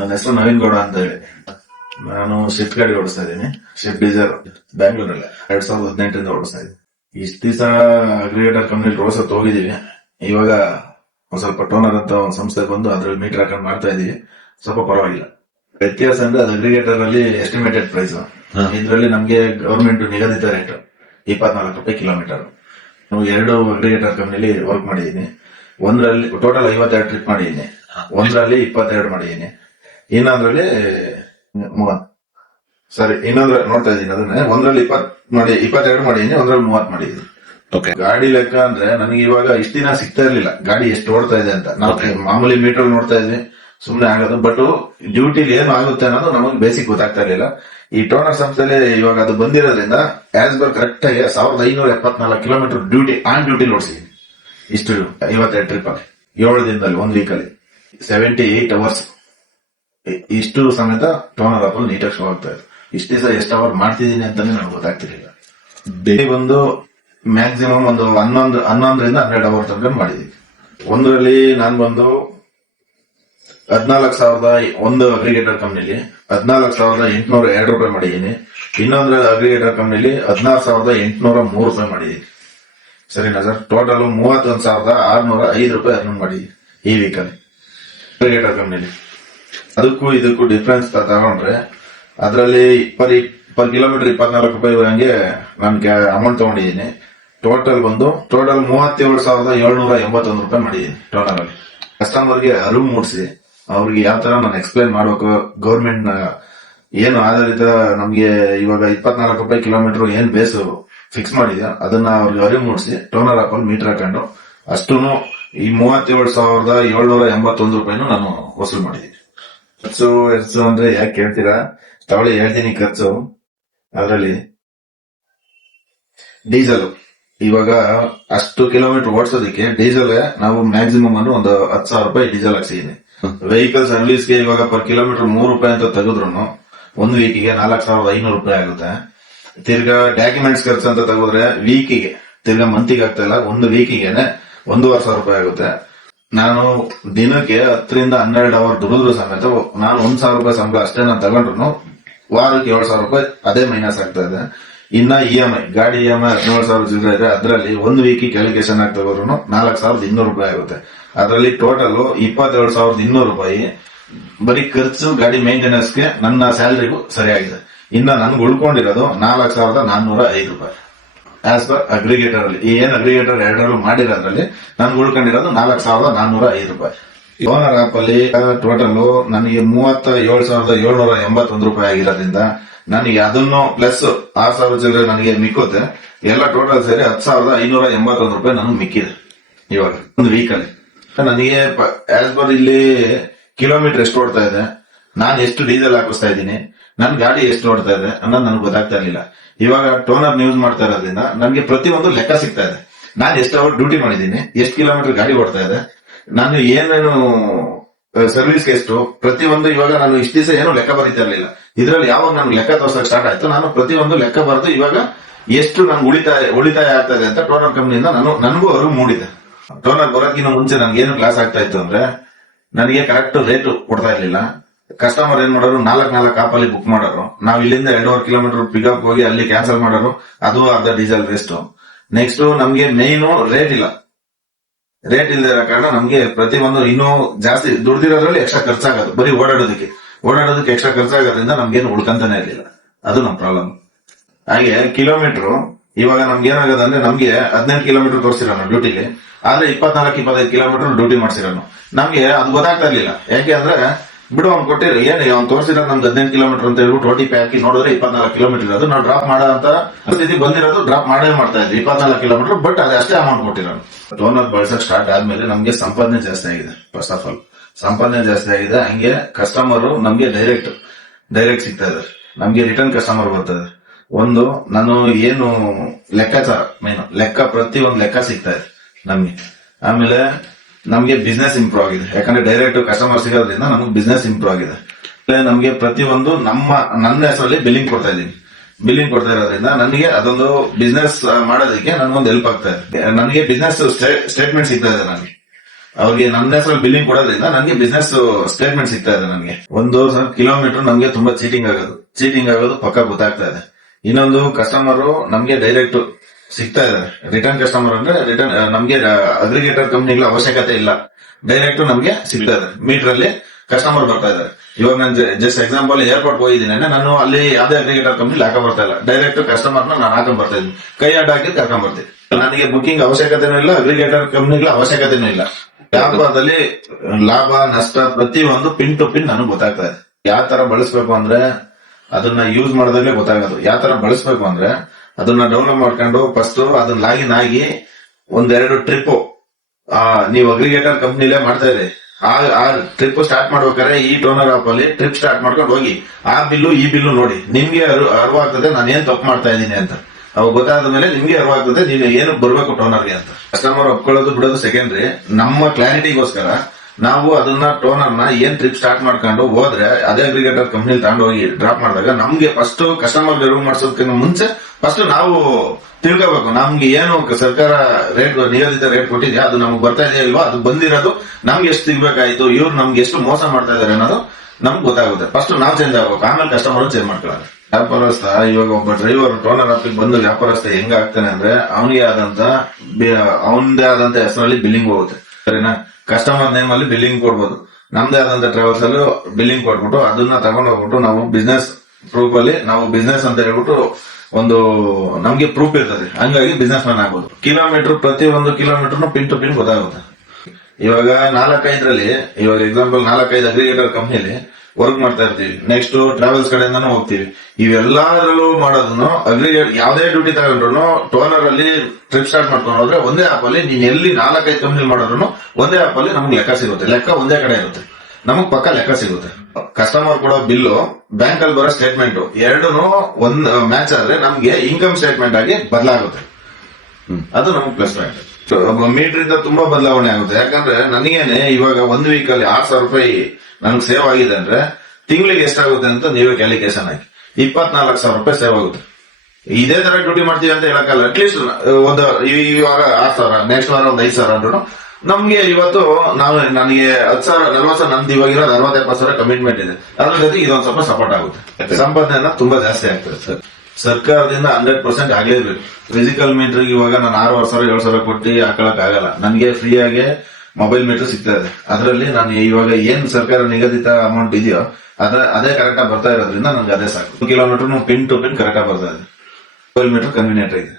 ನನ್ನ ಹೆಸರು ನವೀನ್ ಗೌಡ ಅಂತ ಹೇಳಿ. ನಾನು ಶಿಫ್ಟ್ ಗಾಡಿ ಓಡಿಸ್ತಾ ಇದ್ದೀನಿ. ಶಿಫ್ಟ್ ಡೀಸರ್ ಬ್ಯಾಂಗ್ಳೂರಲ್ಲಿ 2018 ಓಡಿಸ್ತಾ ಇದ್ದೀನಿ. ಇಷ್ಟ ದಿವಸ ಅಗ್ರಿಗೇಟರ್ ಕಂಪ್ನಿ ಓಡಿಸೋತ್ ಹೋಗಿದೀವಿ. ಇವಾಗ ಒಂದ್ ಸ್ವಲ್ಪ ಟೋನರ್ ಅಂತ ಒಂದ್ ಸಂಸ್ಥೆ ಬಂದು ಅದ್ರಲ್ಲಿ ಮೀಟರ್ ಹಾಕೊಂಡು ಮಾಡ್ತಾ ಇದೀವಿ. ಸ್ವಲ್ಪ ಪರವಾಗಿಲ್ಲ. ವ್ಯತ್ಯಾಸ ಅಂದ್ರೆ ಅದು ಅಗ್ರಿಗೇಟರ್ ಅಲ್ಲಿ ಎಸ್ಟಿಮೇಟೆಡ್ ಪ್ರೈಸ್, ಇದ್ರಲ್ಲಿ ನಮ್ಗೆ ಗವರ್ಮೆಂಟ್ ನಿಗದಿತ ರೇಟ್ 24 ರೂಪಾಯಿ ಕಿಲೋಮೀಟರ್. ನಾವು 2 ಅಗ್ರಿಗೇಟರ್ ಕಂಪ್ನಿಲಿ ವರ್ಕ್ ಮಾಡಿದೀನಿ. ಒಂದ್ರಲ್ಲಿ ಟೋಟಲ್ 52 ಟ್ರಿಪ್ ಮಾಡಿದೀನಿ. ಒಂದ್ರಲ್ಲಿ 22 ಮಾಡಿದೀನಿ. ಇನ್ನೊಂದ್ರಲ್ಲಿ 30. ಸರಿ, ಇನ್ನೊಂದ್ರ ನೋಡ್ತಾ ಇದ್ದೀನಿ ಅದನ್ನ. ಒಂದ್ರಲ್ಲಿ 22 ಮಾಡಿದೀನಿ, ಒಂದ್ರಲ್ಲಿ 30 ಮಾಡಿದೀನಿ. ಗಾಡಿ ಲೆಕ್ಕ ಅಂದ್ರೆ ನನಗೆ ಇವಾಗ ಇಷ್ಟ ದಿನ ಸಿಗ್ತಾ ಇರ್ಲಿಲ್ಲ ಗಾಡಿ ಎಷ್ಟು ಓಡ್ತಾ ಇದೆ ಅಂತ. ನಾವು ಮಾಮೂಲಿ ಮೀಟರ್ ನೋಡ್ತಾ ಇದ್ವಿ, ಸುಮ್ನೆ ಆಗೋದು. ಬಟ್ ಡ್ಯೂಟಿಲಿ ಏನು ಆಗುತ್ತೆ ಅನ್ನೋದು ನಮಗೆ ಬೇಸಿಕ್ ಗೊತ್ತಾಗ್ತಾ ಇರ್ಲಿಲ್ಲ. ಈ ಟೋನರ್ ಸಂಸ್ಥೆಯಲ್ಲಿ ಇವಾಗ ಅದು ಬಂದಿರೋದ್ರಿಂದ ಆಸ್ ಬರ್ ಕರೆಕ್ಟ್ ಆಗಿ 1574 ಕಿಲೋಮೀಟರ್ ಡ್ಯೂಟಿ ಓಡಿಸಿದೀನಿ. ಇಷ್ಟು 52 ಟ್ರಿಪ್ ಅಲ್ಲಿ 7 ದಿನದಲ್ಲಿ 1 ವೀಕ್ ಅಲ್ಲಿ 78 ಅವರ್ಸ್ ಇಷ್ಟು ಸಮೇತ ಟೋನರ್ ಆಪಲ್ ನೀಟಾಗಿ ಶೋ ಆಗ್ತಾ ಇದೆ. ಇಷ್ಟು ದಿವಸ ಎಷ್ಟು ಅವರ್ ಮಾಡ್ತಿದ್ದೀನಿ ಅಂತಾನೆ ನನಗೆ ಗೊತ್ತಾಗ್ತಿರ್ಲಿಲ್ಲ. ಡೇ ಬಂದು ಮ್ಯಾಕ್ಸಿಮಮ್ ಒಂದು 11ರಿಂದ 12 ಅವರ್ ತನಕ ಮಾಡಿದೀವಿ. ಒಂದರಲ್ಲಿ ನಾನು ಬಂದು 14,000 ಒಂದು ಅಗ್ರಿಗೇಟರ್ ಕಂಪ್ನಿಲಿ 14,802 ರೂಪಾಯಿ ಮಾಡಿದೀನಿ. ಇನ್ನೊಂದು ಅಗ್ರಿಗೇಟರ್ ಕಂಪ್ನಿಲಿ 16,803 ರೂಪಾಯಿ ಮಾಡಿದೀನಿ. ಸರಿನಾ ಸರ್? ಟೋಟಲ್ 31,605 ರೂಪಾಯಿ ಅರ್ನ್ ಮಾಡಿದೀನಿ ಈ ವೀಕಲ್ಲಿ ಅಗ್ರಿಗೇಟರ್ ಕಂಪ್ನಿಲಿ. ಅದಕ್ಕೂ ಇದಕ್ಕೂ ಡಿಫ್ರೆನ್ಸ್ ತಗೊಂಡ್ರೆ ಅದರಲ್ಲಿ ಪರ್ ಕಿಲೋಮೀಟರ್ 24 ರೂಪಾಯಿ ಹಂಗೆ ನಾನು ಅಮೌಂಟ್ ತಗೊಂಡಿದ್ದೀನಿ. ಟೋಟಲ್ 37,781 ರೂಪಾಯಿ ಮಾಡಿದ್ದೀನಿ ಟೋಟಲ್ ಅಲ್ಲಿ. ಕಸ್ಟಮರ್ಗೆ ಅರಿವು ಮೂಡಿಸಿ ಅವ್ರಿಗೆ ಯಾವ ತರ ನಾನು ಎಕ್ಸ್ಪ್ಲೈನ್ ಮಾಡ್ಬೇಕು, ಗೌರ್ಮೆಂಟ್ ಏನು ಆಧಾರಿತ ನಮ್ಗೆ ಇವಾಗ 24 ರೂಪಾಯಿ ಕಿಲೋಮೀಟರ್ ಏನ್ ಬೇಸ್ ಫಿಕ್ಸ್ ಮಾಡಿದ್ಯಾ ಅದನ್ನ ಅವ್ರಿಗೆ ಅರಿವು ಮೂಡಿಸಿ ಟೋನರ್ ಆಪಲ್ ಮೀಟರ್ ಹಾಕೊಂಡು ಅಷ್ಟೂನು ಈ 37,781 ರೂಪಾಯಿನೂ ನಾನು ವಸೂಲು ಮಾಡಿದ್ದೀನಿ. ಖರ್ಚು ಅಂದ್ರೆ ಯಾಕೆ ಕೇಳ್ತೀರಾ? ತಗೊಳ್ಳಿ ಹೇಳ್ತೀನಿ ಖರ್ಚು. ಅದರಲ್ಲಿ ಡೀಸೆಲ್ ಇವಾಗ ಅಷ್ಟು ಕಿಲೋಮೀಟರ್ ಓಡಿಸೋದಕ್ಕೆ ಡೀಸೆಲ್ ನಾವು ಮ್ಯಾಕ್ಸಿಮಮ್ ಅಂದ್ರೆ ಒಂದು 10,000 ರೂಪಾಯಿ ಡೀಸೆಲ್ ಹಾಕ್ಸಿದೀನಿ. ವೆಹಿಕಲ್ ಸರ್ವಿಸ್ಗೆ ಇವಾಗ ಪರ್ ಕಿಲೋಮೀಟರ್ 3 ರೂಪಾಯಿ ಅಂತ ತೆಗೆದ್ರು 1 ವೀಕಿಗೆ 4,500 ರೂಪಾಯಿ ಆಗುತ್ತೆ. ತಿರ್ಗಾ ಡಾಕ್ಯುಮೆಂಟ್ಸ್ ಖರ್ಚು ಅಂತ ತೆಗೆದ್ರೆ ವೀಕಿಗೆ ತಿರ್ಗಾ ಮಂತಿಗೆ ಆಗ್ತಾ ಇಲ್ಲ, 1 ವೀಕಿಗೆನೆ 1,500 ರೂಪಾಯಿ ಆಗುತ್ತೆ. ನಾನು ದಿನಕ್ಕೆ 10ರಿಂದ 12 ಅವರ್ ದುಡಿದ್ರು ಸಮೇತ ನಾನು 1,000 ರೂಪಾಯಿ ಸಂಬಳ ಅಷ್ಟೇ ನಾನು ತಗೊಂಡ್ರು ವಾರಕ್ಕೆ 7,000 ರೂಪಾಯಿ ಅದೇ ಮೈನಸ್ ಆಗ್ತಾ ಇದೆ. ಇನ್ನ EMI ಗಾಡಿ EMI 17,000 ಚಿಲ್ಲರೆ ಇದೆ. ಅದರಲ್ಲಿ 1 ವೀಕ್ ಕ್ಯಾಲ್ಕುಲೇಷನ್ ಆಗಿ ತಗೋರು 4,200 ರೂಪಾಯಿ ಆಗುತ್ತೆ. ಅದರಲ್ಲಿ ಟೋಟಲ್ 27,200 ರೂಪಾಯಿ ಬರೀ ಖರ್ಚು ಗಾಡಿ ಮೇಂಟೆನೆನ್ಸ್ಗೆ ನನ್ನ ಸ್ಯಾಲರಿಗೂ ಸರಿಯಾಗಿದೆ. ಇನ್ನ ನನ್ಗೆ ಉಳ್ಕೊಂಡಿರೋದು 4,405 ರೂಪಾಯಿ ಆಸ್ ಪರ್ ಅಗ್ರಿಗೇಟರ್ ಅಲ್ಲಿ. ಏನ್ ಅಗ್ರಿಗೇಟರ್ 2 ಮಾಡಿರೋದ್ರಲ್ಲಿ ನನ್ಗೆ ಉಳ್ಕೊಂಡಿರೋದು 4,405 ರೂಪಾಯಿ. ಟೋನರ್ ಆಪ್ ಅಲ್ಲಿ ಟೋಟಲ್ ನನಗೆ 37,781 ರೂಪಾಯಿ ಆಗಿರೋದ್ರಿಂದ ನನಗೆ ಅದನ್ನು ಪ್ಲಸ್ 6,000 ಚಿಲ್ಲರೆ ನನಗೆ ಮಿಕ್ಕುತ್ತೆ. ಎಲ್ಲ ಟೋಟಲ್ ಸೇರಿ 10,581 ರೂಪಾಯಿ ನನಗೆ ಮಿಕ್ಕಿದೆ ಇವಾಗ 1 ವೀಕ್ ಅಲ್ಲಿ. ನನಗೆ ಆಸ್ ಪರ್ ಇಲ್ಲಿ ಕಿಲೋಮೀಟರ್ ಎಷ್ಟು ಓಡ್ತಾ ಇದೆ, ನಾನು ಎಷ್ಟು ಡೀಸೆಲ್ ಹಾಕಿಸ್ತಾ ಇದ್ದೀನಿ, ನನ್ ಗಾಡಿ ಎಷ್ಟು ಓಡ್ತಾ ಇದೆ ಅನ್ನೋದು ನನಗೆ ಗೊತ್ತಾಗ್ತಾ ಇರ್ಲಿಲ್ಲ. ಇವಾಗ ಟೋನರ್ ಯೂಸ್ ಮಾಡ್ತಾ ಇರೋದ್ರಿಂದ ನನಗೆ ಪ್ರತಿಯೊಂದು ಲೆಕ್ಕ ಸಿಗ್ತಾ ಇದೆ. ನಾನು ಎಷ್ಟು ಅವರ್ ಡ್ಯೂಟಿ ಮಾಡಿದ್ದೀನಿ, ಎಷ್ಟು ಕಿಲೋಮೀಟರ್ ಗಾಡಿ ಓಡ್ತಾ ಇದೆ, ನಾನು ಏನೇನು ಸರ್ವಿಸ್ ಎಷ್ಟು, ಪ್ರತಿಯೊಂದು ಇವಾಗ ನಾನು ಇಷ್ಟ ದಿವಸ ಏನು ಲೆಕ್ಕ ಬರೀತಾ ಇರ್ಲಿಲ್ಲ. ಇದ್ರಲ್ಲಿ ಯಾವಾಗ ನಾನು ಲೆಕ್ಕ ತೋರ್ಸಕ್ ಸ್ಟಾರ್ಟ್ ಆಯ್ತು, ನಾನು ಪ್ರತಿಯೊಂದು ಲೆಕ್ಕ ಬರೆದು ಇವಾಗ ಎಷ್ಟು ನನ್ಗೆ ಉಳಿತಾಯ ಆಗ್ತಾ ಇದೆ ಅಂತ ಟೋನರ್ ಕಂಪ್ನಿಯಿಂದ ನನಗೂ ಅರಿವು ಮೂಡಿದೆ. ಟೋನರ್ ಬರೋಕ್ಕಿಂತ ಮುಂಚೆ ನನ್ಗೆ ಏನು ಕ್ಲಾಸ್ ಆಗ್ತಾ ಇತ್ತು ಅಂದ್ರೆ ನನಗೆ ಕರೆಕ್ಟ್ ರೇಟ್ ಕೊಡ್ತಾ ಇರ್ಲಿಲ್ಲ. ಕಸ್ಟಮರ್ ಏನ್ ಮಾಡೋರು 4 ಆಪಲ್ಲಿ ಬುಕ್ ಮಾಡೋರು. ನಾವ್ ಇಲ್ಲಿಂದ 2.5 ಕಿಲೋಮೀಟರ್ ಪಿಕಪ್ ಹೋಗಿ ಅಲ್ಲಿ ಕ್ಯಾನ್ಸಲ್ ಮಾಡೋರು, ಅದು ಅರ್ಧ ಡೀಸೆಲ್ ವೇಸ್ಟ್. ನೆಕ್ಸ್ಟ್ ನಮ್ಗೆ ಮೇನ್ ರೇಟ್ ಇಲ್ಲ. ರೇಟ್ ಇಲ್ಲದೆ ಇರೋ ಕಾರಣ ನಮ್ಗೆ ಪ್ರತಿಯೊಂದು ಇನ್ನೂ ಜಾಸ್ತಿ ದುಡ್ದಿರೋದ್ರಲ್ಲಿ ಎಕ್ಸ್ಟ್ರಾ ಖರ್ಚಾಗೋದು. ಬರೀ ಓಡಾಡೋದಕ್ಕೆ ಎಕ್ಸ್ಟ್ರಾ ಖರ್ಚಾಗೋದ್ರಿಂದ ನಮ್ಗೇನು ಉಳ್ಕಂತಾನೆ ಇರ್ಲಿಲ್ಲ. ಅದು ನಮ್ ಪ್ರಾಬ್ಲಮ್. ಹಾಗೆ ಕಿಲೋಮೀಟರ್ ಇವಾಗ ನಮ್ಗೆ ಏನಾಗೋದಂದ್ರೆ ನಮ್ಗೆ 15 ಕಿಲೋಮೀಟರ್ ತೋರಿಸಿರೋನು ಡ್ಯೂಟಿಲಿ, ಆದ್ರೆ 24-25 ಕಿಲೋಮೀಟರ್ ಡ್ಯೂಟಿ ಮಾಡ್ಸಿರೋನು. ನಮ್ಗೆ ಅದು ಗೊತ್ತಾಗ್ತಾ ಇರ್ಲಿಲ್ಲ. ಯಾಕೆ ಅಂದ್ರೆ ಬಿಡು ಅವ್ನು ಕೊಟ್ಟಿರೋ ಏನು ಅವ್ನು ತೋರಿಸಿರೋ ನಮ್ಗೆ 15 ಕಿಲೋಮೀಟರ್ ಅಂತ ಹೇಳ್ಬಿಟ್ಟು OTP ಹಾಕಿ ನೋಡಿದ್ರೆ 24 ಕಿಲೋಮೀಟರ್ ಇರೋದು. ನಾವು ಡ್ರಾಪ್ ಮಾಡೋ ಅಂತ ಸ್ಥಿತಿ ಬಂದಿರೋದು, ಡ್ರಾಪ್ ಮಾಡ್ತಾ ಇದ್ವಿ 24 ಕಿಲೋಮೀಟರ್. ಬಟ್ ಅದೇ ಅಷ್ಟೇ ಅಮೌಂಟ್ ಕೊಟ್ಟಿರೋನು. ಟೋನರ್ ಬಳಸಕ್ ಸ್ಟಾರ್ಟ್ ಆದ್ಮೇಲೆ ನಮ್ಗೆ ಸಂಪಾದನೆ ಜಾಸ್ತಿ ಆಗಿದೆ. ಫಸ್ಟ್ ಆಫ್ ಆಲ್ ಸಂಪಾದನೆ ಜಾಸ್ತಿ ಆಗಿದೆ. ಹಂಗೆ ಕಸ್ಟಮರ್ ನಮ್ಗೆ ಡೈರೆಕ್ಟ್ ಸಿಗ್ತಾ ಇದಾರೆ. ನಮ್ಗೆ ರಿಟರ್ನ್ ಕಸ್ಟಮರ್ ಬರ್ತದೆ. ಒಂದು ನಾನು ಏನು ಲೆಕ್ಕಾಚಾರ ಮೇನು ಲೆಕ್ಕ ಪ್ರತಿಯೊಂದು ಲೆಕ್ಕ ಸಿಗ್ತಾ ಇದೆ ನಮ್ಗೆ. ಆಮೇಲೆ ನಮ್ಗೆ ಬಿಸ್ನೆಸ್ ಇಂಪ್ರೂವ್ ಆಗಿದೆ. ಯಾಕಂದ್ರೆ ಡೈರೆಕ್ಟ್ ಕಸ್ಟಮರ್ ಸಿಗೋದ್ರಿಂದ ನಮ್ಗೆ ಬಿಸ್ನೆಸ್ ಇಂಪ್ರೂವ್ ಆಗಿದೆ. ನಮ್ಗೆ ಪ್ರತಿಯೊಂದು ನನ್ನ ಹೆಸರಲ್ಲಿ ಬಿಲ್ಲಿಂಗ್ ಕೊಡ್ತಾ ಇದ್ದೀನಿ. ಬಿಲ್ಲಿಂಗ್ ಕೊಡ್ತಾ ಇರೋದ್ರಿಂದ ನನಗೆ ಅದೊಂದು ಬಿಸ್ನೆಸ್ ಮಾಡೋದಕ್ಕೆ ನನಗೊಂದು ಹೆಲ್ಪ್ ಆಗ್ತಾ ಇದೆ. ನನಗೆ ಬಿಸ್ನೆಸ್ ಸ್ಟೇಟ್ಮೆಂಟ್ ಸಿಗ್ತಾ ಇದೆ. ನನಗೆ ಅವ್ರಿಗೆ ನನ್ನ ಹೆಸರಲ್ಲಿ ಬಿಲ್ಲಿಂಗ್ ಕೊಡೋದ್ರಿಂದ ನನಗೆ ಬಿಸ್ನೆಸ್ ಸ್ಟೇಟ್ಮೆಂಟ್ ಸಿಗ್ತಾ ಇದೆ. ನನಗೆ ಒಂದು ಕಿಲೋಮೀಟರ್ ನಮ್ಗೆ ತುಂಬಾ ಚೀಟಿಂಗ್ ಆಗೋದು ಪಕ್ಕ ಗೊತ್ತಾಗ್ತಾ ಇದೆ. ಇನ್ನೊಂದು ಕಸ್ಟಮರ್ ನಮ್ಗೆ ಡೈರೆಕ್ಟ್ ಸಿಗ್ತಾ ಇದೆ. ರಿಟರ್ನ್ ಕಸ್ಟಮರ್ ಅಂದ್ರೆ ರಿಟರ್ನ್ ನಮ್ಗೆ ಅಗ್ರಿಗೇಟರ್ ಕಂಪ್ನಿಗಳ ಅವಶ್ಯಕತೆ ಇಲ್ಲ, ಡೈರೆಕ್ಟ್ ನಮ್ಗೆ ಸಿಗ್ತಾ ಇದೆ. ಮೀಟರ್ ಅಲ್ಲಿ ಕಸ್ಟಮರ್ ಬರ್ತಾ ಇದಾರೆ. ಇವಾಗ ನಾನು ಜಸ್ಟ್ ಎಕ್ಸಾಂಪಲ್ ಏರ್ಪೋರ್ಟ್ ಹೋಗಿದ್ದೀನಿ, ನಾನು ಅಲ್ಲಿ ಯಾವ್ದೇ ಅಗ್ರಿಗೇಟರ್ ಕಂಪ್ನಿ ಹಾಕೊಂಡ್ ಬರ್ತಾ ಇಲ್ಲ, ಡೈರೆಕ್ಟ್ ಕಸ್ಟಮರ್ ನಾನು ಹಾಕೊಂಡ್ ಬರ್ತಾ ಇದ್ದೀನಿ, ಕೈ ಅಡ್ಡ ಹಾಕಿ ಕರ್ಕೊಂಡ್ ಬರ್ತೀನಿ. ನನಗೆ ಬುಕಿಂಗ್ ಅವಶ್ಯಕತೆನೂ ಇಲ್ಲ, ಅಗ್ರಿಗೇಟರ್ ಕಂಪ್ನಿಗಳ ಅವಶ್ಯಕತೆನೂ ಇಲ್ಲ. ವ್ಯಾಪಾರದಲ್ಲಿ ಲಾಭ ನಷ್ಟ ಪ್ರತಿಯೊಂದು ಪಿನ್ ಟು ಪಿನ್ ನನಗೆ ಗೊತ್ತಾಗ್ತಾ ಇದೆ. ಯಾವ ತರ ಬಳಸಬೇಕು ಅಂದ್ರೆ ಅದನ್ನ ಯೂಸ್ ಮಾಡೋದಾಗ್ಲೇ ಗೊತ್ತಾಗೋದು. ಯಾವ ತರ ಬಳಸಬೇಕು ಅಂದ್ರೆ ಅದನ್ನ ಡೌನ್ಲೋಡ್ ಮಾಡ್ಕೊಂಡು ಫಸ್ಟ್ ಅದನ್ನ ಲಾಗಿನ್ ಆಗಿ ಒಂದೆರಡು ಟ್ರಿಪ್ ನೀವು ಅಗ್ರಿಗೇಟರ್ ಕಂಪ್ನಿಲೇ ಮಾಡ್ತಾ ಇರಿ. ಆ ಟ್ರಿಪ್ ಸ್ಟಾರ್ಟ್ ಮಾಡ್ಬೇಕಾದ್ರೆ ಈ ಟೋನರ್ ಆಪ್ ಅಲ್ಲಿ ಟ್ರಿಪ್ ಸ್ಟಾರ್ಟ್ ಮಾಡ್ಕೊಂಡು ಹೋಗಿ ಆ ಬಿಲ್ಲು ಈ ಬಿಲ್ಲು ನೋಡಿ, ನಿಮ್ಗೆ ಅರಿವಾಗ್ತದೆ ನಾನು ಏನ್ ತಪ್ಪು ಮಾಡ್ತಾ ಇದ್ದೀನಿ ಅಂತ. ಅವಾಗ ಗೊತ್ತಾದ ಮೇಲೆ ನಿಮ್ಗೆ ಅರಿವಾಗ್ತದೆ ನೀವು ಏನು ಬರ್ಬೇಕು ಟೋನರ್ಗೆ ಅಂತ. ಕಸ್ಟಮರ್ ಒಪ್ಕೊಳ್ಳೋದು ಬಿಡೋದು ಸೆಕೆಂಡ್ರಿ. ನಮ್ಮ ಕ್ಲಾರಿಟಿಗೋಸ್ಕರ ನಾವು ಅದನ್ನ ಟೋನರ್ನ ಏನ್ ಟ್ರಿಪ್ ಸ್ಟಾರ್ಟ್ ಮಾಡ್ಕೊಂಡು ಹೋದ್ರೆ ಅದೇ ಅಗ್ರಿಗೇಟರ್ ಕಂಪ್ನಿ ತಗೊಂಡು ಹೋಗಿ ಡ್ರಾಪ್ ಮಾಡಿದಾಗ ನಮ್ಗೆ ಫಸ್ಟ್ ಕಸ್ಟಮರ್ ರಿವ್ಯೂ ಮಾಡಿಸೋದಕ್ಕಿಂತ ಮುಂಚೆ ಫಸ್ಟ್ ನಾವು ತಿಳ್ಕೋಬೇಕು ನಮ್ಗೆ ಏನು ಸರ್ಕಾರ ರೇಟ್ ನಿಗದಿತ ರೇಟ್ ಕೊಟ್ಟಿದ್ಯಾ ಅದು ನಮ್ಗೆ ಬರ್ತಾ ಇದೆಯಾ ಇಲ್ವಾ, ಅದು ಬಂದಿರೋದು ನಮ್ಗೆ ಎಷ್ಟು ಸಿಗ್ಬೇಕಾಯ್ತು, ಇವ್ರು ನಮ್ಗೆ ಎಷ್ಟು ಮೋಸ ಮಾಡ್ತಾ ಇದಾರೆ ಅನ್ನೋದು ನಮ್ಗೆ ಗೊತ್ತಾಗುತ್ತೆ. ಫಸ್ಟ್ ನಾವು ಚೇಂಜ್ ಆಗ್ಬೇಕು, ಆಮೇಲೆ ಕಸ್ಟಮರ್ ಚೇಂಜ್ ಮಾಡ್ಕೊಳ್ಳೋದು. ವ್ಯಾಪಾರಸ್ಥ ಇವಾಗ ಒಬ್ಬ ಡ್ರೈವರ್ ಟೋನರ್ ಆಪಿಗೆ ಬಂದು ವ್ಯಾಪಾರಸ್ಥ ಹೆಂಗ ಆಗ್ತಾನೆ ಅಂದ್ರೆ ಅವನಿಗೆ ಅವನದೇ ಆದಂತ ಹೆಸರಲ್ಲಿ ಬಿಲ್ಲಿಂಗ್ ಹೋಗುತ್ತೆ. ಸರಿನಾ, ಕಸ್ಟಮರ್ ನೇಮ್ ಅಲ್ಲಿ ಬಿಲ್ಲಿಂಗ್ ಕೊಡ್ಬೋದು, ನಮ್ದೇ ಆದಂತ ಟ್ರಾವೆಲ್ಸ್ ಅಲ್ಲಿ ಬಿಲ್ಲಿಂಗ್ ಕೊಟ್ಬಿಟ್ಟು ಅದನ್ನ ತಗೊಂಡ್ ಹೋಗ್ಬಿಟ್ಟು ನಾವು ಬಿಸ್ನೆಸ್ ಪ್ರೂಫ್ ಅಲ್ಲಿ ನಾವು ಬಿಸ್ನೆಸ್ ಅಂತ ಹೇಳ್ಬಿಟ್ಟು ಒಂದು ನಮ್ಗೆ ಪ್ರೂಫ್ ಇರ್ತದೆ, ಹಂಗಾಗಿ ಬಿಸ್ನೆಸ್ ಮ್ಯಾನ್ ಆಗ್ಬೋದು. ಕಿಲೋಮೀಟರ್ ಪ್ರತಿ ಒಂದು ಕಿಲೋಮೀಟರ್ ಪಿನ್ ಟು ಪಿನ್ ಗೊತ್ತಾಗುತ್ತೆ. ಇವಾಗ 4-5ರಲ್ಲಿ ಇವಾಗ ಎಕ್ಸಾಂಪಲ್ 4-5 ಅಗ್ರಿಗೇಟರ್ ಕಂಪ್ನಿಲಿ ವರ್ಕ್ ಮಾಡ್ತಾ ಇರ್ತೀವಿ, ನೆಕ್ಸ್ಟ್ ಟ್ರಾವೆಲ್ಸ್ ಕಡೆಯಿಂದಾನು ಹೋಗ್ತೀವಿ. ಇವೆಲ್ಲದರಲ್ಲೂ ಮಾಡೋದನ್ನು ಅಗ್ರಿಗೇಟ್ ಯಾವ್ದೇ ಡ್ಯೂಟಿ ತಗೊಂಡ್ರು ಟೋನರ್ ಅಲ್ಲಿ ಟ್ರಿಪ್ ಸ್ಟಾರ್ಟ್ ಮಾಡ್ಕೊಂಡು ಹೋದ್ರೆ ಒಂದೇ ಆಪ್ ಅಲ್ಲಿ ನೀನ್ ಎಲ್ಲಿ 4-5 ಕಂಪ್ನಿ ಮಾಡೋದ್ರು ಒಂದೇ ಆಪ್ ಅಲ್ಲಿ ನಮ್ಗೆ ಲೆಕ್ಕ ಸಿಗುತ್ತೆ. ಲೆಕ್ಕ ಒಂದೇ ಕಡೆ ಇರುತ್ತೆ, ನಮಗ್ ಪಕ್ಕ ಲೆಕ್ಕ ಸಿಗುತ್ತೆ. ಕಸ್ಟಮರ್ ಕೊಡೋ ಬಿಲ್ಲು ಬ್ಯಾಂಕ್ ಅಲ್ಲಿ ಬರೋ ಸ್ಟೇಟ್ಮೆಂಟ್ ಎರಡೂ ಒಂದ್ ಮ್ಯಾಚ್ ಆದ್ರೆ ನಮ್ಗೆ ಇನ್ಕಮ್ ಸ್ಟೇಟ್ಮೆಂಟ್ ಆಗಿ ಬದಲಾಗುತ್ತೆ. ಅದು ನಮ್ಗೆ ಪ್ಲಸ್ ಪಾಯಿಂಟ್. ಮೀಟರ್ ಇಂದ ತುಂಬಾ ಬದಲಾವಣೆ ಆಗುತ್ತೆ. ಯಾಕಂದ್ರೆ ನನಗೇನೆ ಇವಾಗ ಒಂದ್ ವೀಕ್ ಅಲ್ಲಿ 6,000 ರೂಪಾಯಿ ನನ್ಗೆ ಸೇವ್ ಆಗಿದೆ ಅಂದ್ರೆ ತಿಂಗಳಿಗೆ ಎಷ್ಟಾಗುತ್ತೆ ಅಂತ ನೀವೇ ಕ್ಯಾಲ್ಕುಲೇಷನ್ ಹಾಕಿ 24,000 ರೂಪಾಯಿ ಸೇವ್ ಆಗುತ್ತೆ. ಇದೇ ತರ ಡ್ಯೂಟಿ ಮಾಡ್ತೀವಿ ಅಂತ ಹೇಳಕ್ಕಲ್ಲ, ಅಟ್ಲೀಸ್ಟ್ ಒಂದು ಈ ವಾರ 6,000, ನೆಕ್ಸ್ಟ್ ವಾರ ಒಂದು 5,000 ಅಂದ್ರೂ ನಮ್ಗೆ ಇವತ್ತು ನನಗೆ 10,000 40,000 ನಂದು ಇವಾಗ ಇರೋದು 60-70,000 ಕಮಿಟ್ಮೆಂಟ್ ಇದೆ. ಅದ್ರ ಜೊತೆಗೆ ಇದೊಂದು ಸ್ವಲ್ಪ ಸಪೋರ್ಟ್ ಆಗುತ್ತೆ. ಸಂಪಾದನೆ ತುಂಬಾ ಜಾಸ್ತಿ ಆಗ್ತದೆ ಸರ್. ಸರ್ಕಾರದಿಂದ 100% ಆಗ್ಲೇಬೇಕು. ಫಿಸಿಕಲ್ ಮೀಟರ್ ಇವಾಗ ನಾನು 6,000-7,000 ಕೊಟ್ಟು ಹಾಕೊಳಕ್ ಆಗಲ್ಲ. ನನಗೆ ಫ್ರೀ ಆಗಿ ಮೊಬೈಲ್ ಮೀಟರ್ ಸಿಗ್ತಾ ಇದೆ. ಅದರಲ್ಲಿ ನಾನು ಇವಾಗ ಏನ್ ಸರ್ಕಾರ ನಿಗದಿತ ಅಮೌಂಟ್ ಇದೆಯೋ ಅದೇ ಕರೆಕ್ಟ್ ಆಗಿ ಬರ್ತಾ ಇರೋದ್ರಿಂದ ನನ್ಗೆ ಅದೇ ಸಾಕು. Kilometre pin to pin correct ಆಗಿ ಬರ್ತಾ ಇದೆ. ಮೊಬೈಲ್ ಮೀಟರ್ ಕನ್ವೀನಿಯಂಟ್ ಆಗಿದೆ.